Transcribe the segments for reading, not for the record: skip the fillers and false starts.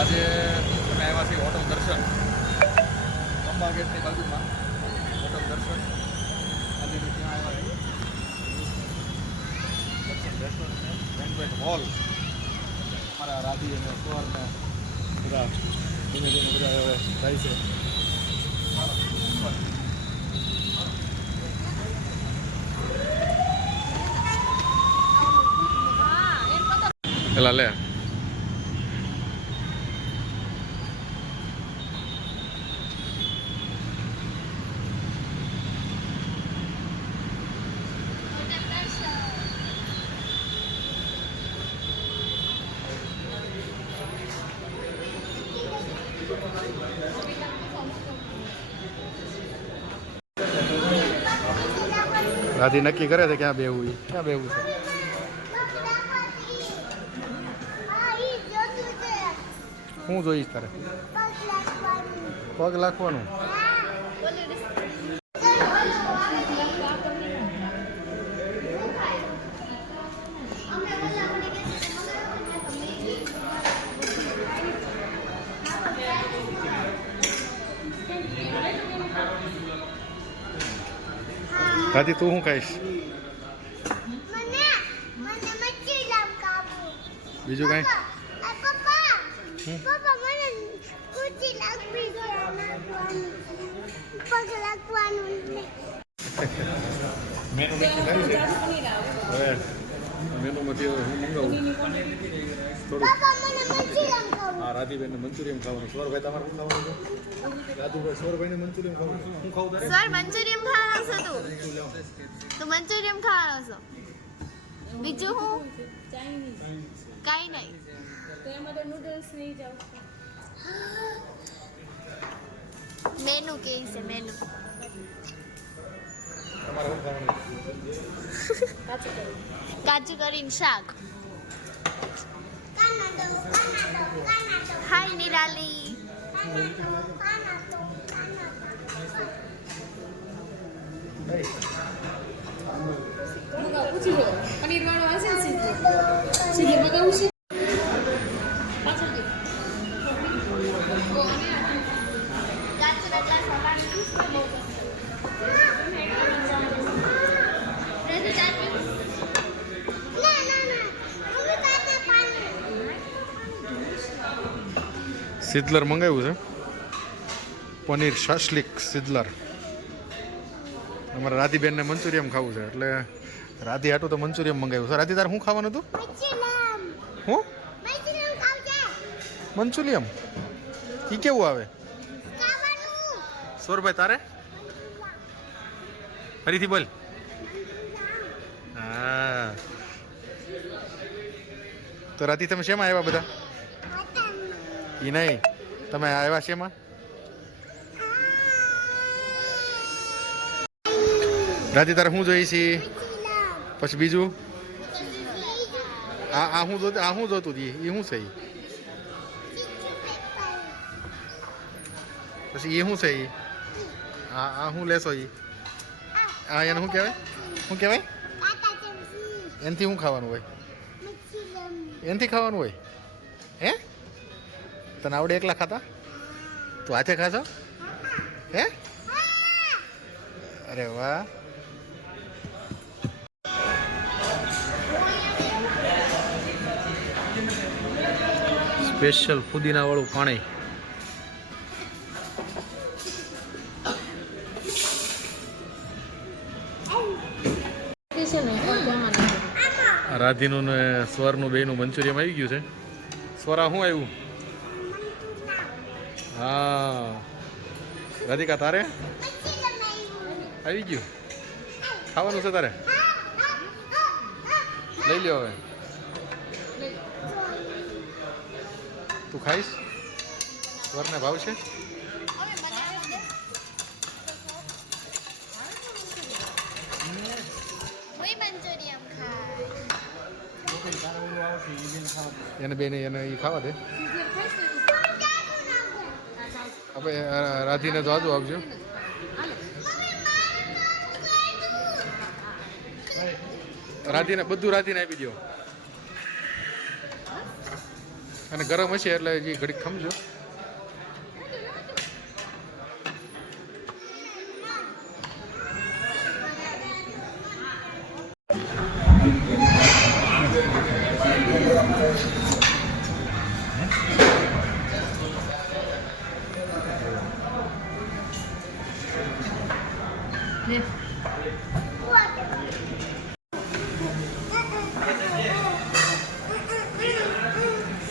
આજે અમે આવ્યા છીએ હોટલ દર્શન, અંબા ગેટની બાજુમાં હોટલ દર્શન. આજે ત્યાં આવ્યા છીએ દર્શન રેસ્ટોરન્ટ, બેન્ક્વેટ હોલ. અમારા રાધી અને સ્વરને બધા ધીમે ધીમે બધા હવે જાય છે. પેલા લે રાધી નક્કી કરે છે ક્યાં બેવું, ક્યાં બેવું છે. શું જોઈશ તારે? પગ લાખવાનું. રાધી તું શું ખાઈશ? બીજું કઈ? મેનુ નક્કી થાય છે હવે. મેનુમાંથી હું મંગાવું થોડું. હા, રાધીબેનને મંચુરિયન ખાવાનું. સ્વરભાઈ તમારે શું ખાવાનું છે? રાધુભાઈ સ્વરભાઈને મંચુરિયન ખાવાનું. શું ખાવું તારે? સર મંચુરિયન ખાવાનો છો તું મંચુરિયન ખાવાનો છો. બીજું હું કાઈ નહીં. તો એમાં તો નૂડલ્સ નહીં જાવ. મેનુ કે છે મેનુ. તમારે શું ખાવાનું? કાજુ કરીને શાક. હાય નિરાલી. પૂછી લો પનીર વાળો હશે ને સીધે મગાવું છે. સિદ્ધલર મંગાવ્યું છે, પનીર શાસલિક સિદ્ધલર. અમારા રાધીબેનને મંચુરિયમ ખાવું છે એટલે રાધી હાટું તો મંચુરિયમ મંગાવ્યું છે. રાધી તારે શું ખાવાનું હતું? શું મંચુરિયમ? એ કેવું આવે? સોરભાઈ તારે ફરીથી બોલ. હા, તો રાધી તમે શેમાં આવ્યા બધા? એ નહીં, તમે આવ્યા શેમાં? રાધી તારે શું જોઈ છે? પછી બીજું આ શું જોતું? આ શું જોતું હતી? એ શું છે? પછી એ શું છે? આ શું લેશો? આ એને શું કહેવાય? શું કહેવાય? એનાથી શું ખાવાનું હોય? એનાથી ખાવાનું હોય? હે, તને આવડે એકલા ખાતા? તું હાથે ખાશો? હે, અરે વાહ. સ્પેશિયલ ફુદીના વાળું પાણી. રાધીનું ને સ્વરનું બેનું મંચુરિયમ આવી ગયું છે. સ્વરા શું આવ્યું? હા, રાધિકા તારે આવી ગયું? ખાવાનું છે તારે? લઈ લ્યો હવે. તું ખાઈશ? સ્વરને ભાવશે? એને બેને એને એ ખાવા દે. આપણે રાધીને તો આજુ આપજો. રાધીને બધું રાધીને આપી દો. અને ગરમ હશે એટલે હજી ઘડીક ખમજો.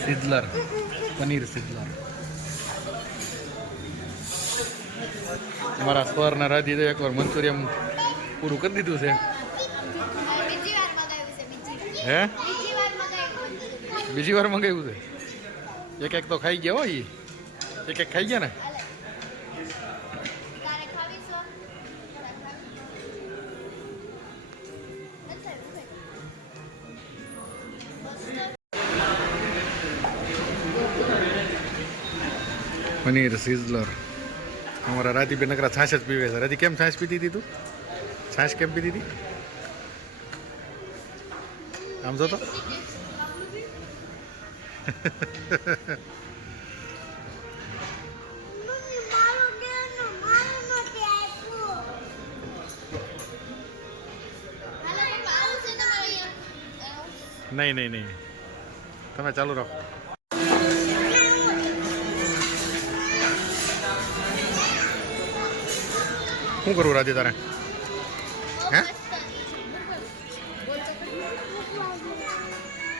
Sizzler, paneer sizzler. અમારા સ્વરના રાધી તો એકવાર મંચુરિયમ પૂરું કરી દીધું છે. બીજી વાર મગાવ્યું છે બીજી હે વાર મગાવ્યું. બીજી વાર મંગાવ્યું છે? એક એક તો ખાઈ ગયા હો ઈ. એક એક ખાઈ ગયા ને. તારે ખાવી છો? પનીર સિઝલર. અમારા રાધીબેન નકરા છાશ જ પીવે છે. રાધી કેમ છાશ પીતી હતી તું? છાશ કેમ પીતી હતી? આમ જો તો. નહીં નહીં નહીં, તમે ચાલુ રાખો. શું કરવું રાધી તારે? હે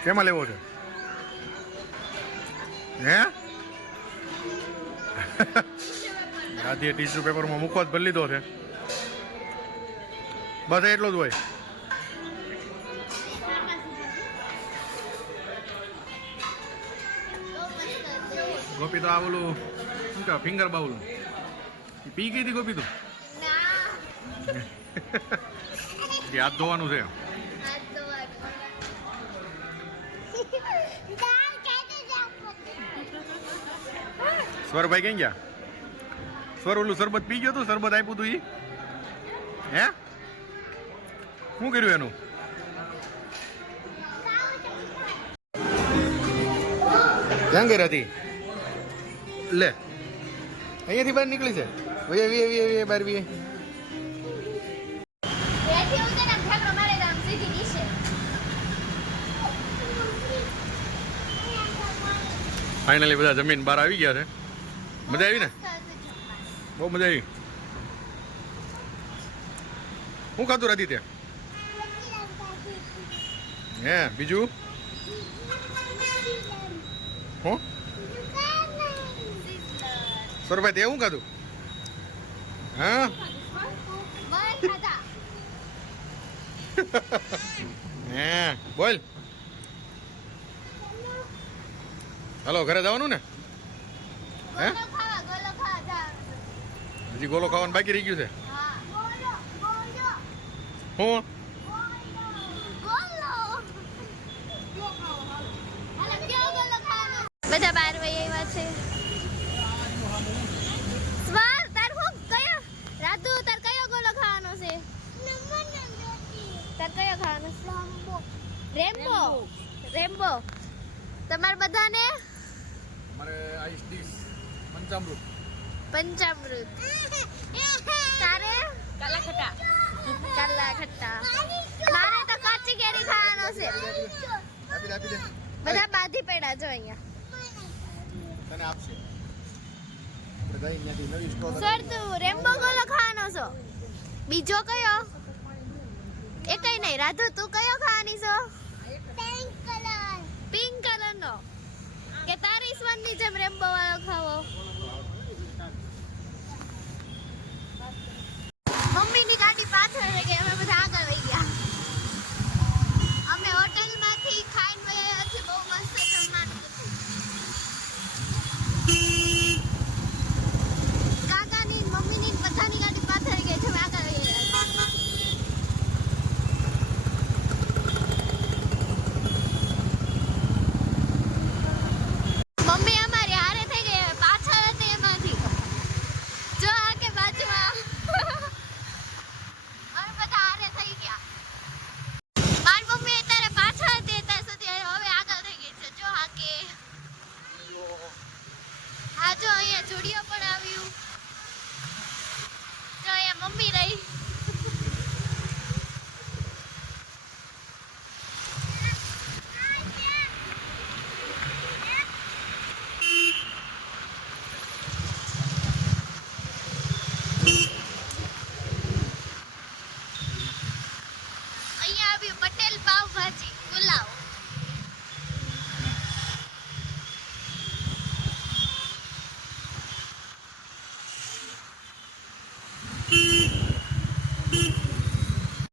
કેમાં લેવો છે? હે રાધીએ ટીશ્યુ પેપરમાં મૂકવા જ ભરી લીધો છે. બસ એટલો જ હોય. ગોપી તો આ ઓલું શું કહેવાય ફિંગર બાઉલ પી ગઈ હતી ગોપી તો. હાથ ધોવાનું છે. સ્વરભાઈ કઈ ગયા? સ્વર ઓલું શરબત પી ગયો તું? શરબત આપ્યું તું ઈ? હે શું કર્યું એનું? ક્યાં ગઈ હતી? લે અહીંયાથી બહાર નીકળી છે. બહાર વી ફાઇનલી બધા જમીન બહાર આવી ગયા છે. મજા આવી ને? બહુ મજા આવી. શું ખાધું રાધી તે? હે બીજું હું સરભાઈ તે શું ખાધું? હા હે બોલ. હાલો ઘરે જવાનું ને? હે હજી ગોલો ખાવાનું બાકી રહી ગયું છે. હું બધા બાર વહી આવ્યા છે. સ્વાર તાર હું કયો રાધુ તાર કયો ગોલો ખાવાનો છે? તાર કયો ખાવાનો છે? રેમ્બો. રેમ્બો તમાર બધાને અમારે આઈસ ડીશ પંચામૃત. પંચામૃત. તારે કાલા ખટ્ટા. કાલા ખટ્ટા. મારે તો કાચી કેરી ખાવાનો છે. આપી દે બધા બાધી પેડા જો અહીંયા. તને આપશે. આપણે જઈ ત્યાંથી નવી સ્ટોર. સર તું રેમ્બો ગોલો ખાવાનો છો? બીજો કયો? એ કઈ નહીં. રાધુ તું કયો ખાવાની છો? પિંક કલર નો. કે તારી સ્વનની જેમ રેમ્બો વાળો ખાવો? મમ્મીની ગાડી પાછળ રહી ગઈ. અમે બધા આગળ વહી ગયા. અમે હોટલમાંથી ખાઈને વહ્યા છીએ. બહુ મસ્ત જમવાનું હતું. કાકાની મમ્મીની બધાની ગાડી પાછળ રહી ગઈ છે. અમે આગળ વહી ગયા. મમ્મી અમારી હારે થઈ ગઈ. સ્ટુડિયો